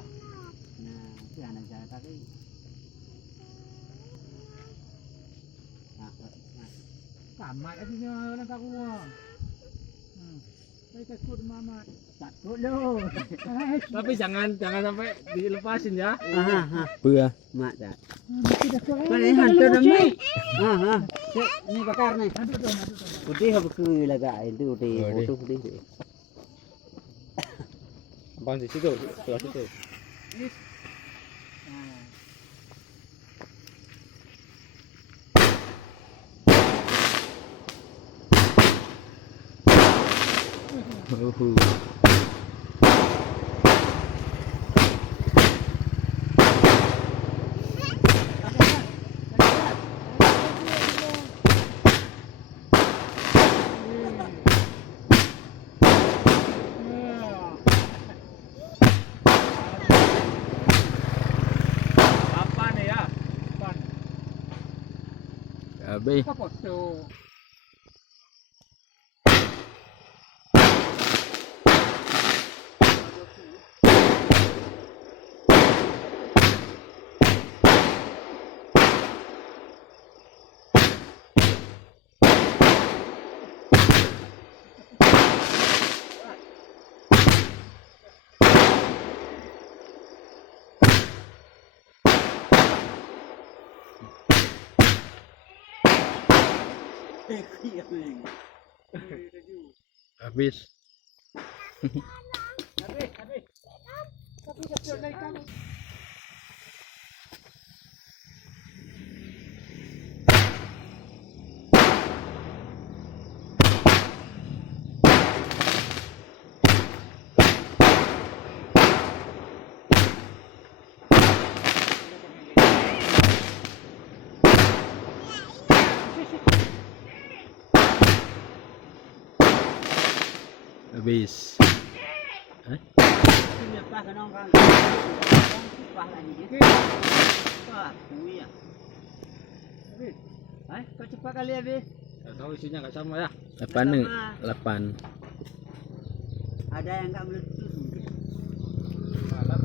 Nah, itu anak jalan tadi. Nah, Sama aja orang kaku. Saya takut mama. takut loh. Tapi jangan sampai dilepasin ya. Bữa Mak dah. Mana Ini hantu demi. Ini bakar nih. Putih apa ke laga itu putih, foto putih. bang di situ, sebelah situ. Apa nih ya? Habis. Apa foto? Habis. Habis. Ini apa kan orang? Apa lagi? Wah, kuya. Kau cepat kali habis. Nggak tahu isinya nggak sama ya. 8 nih, 8. Ada yang enggak meletus mungkin. Malah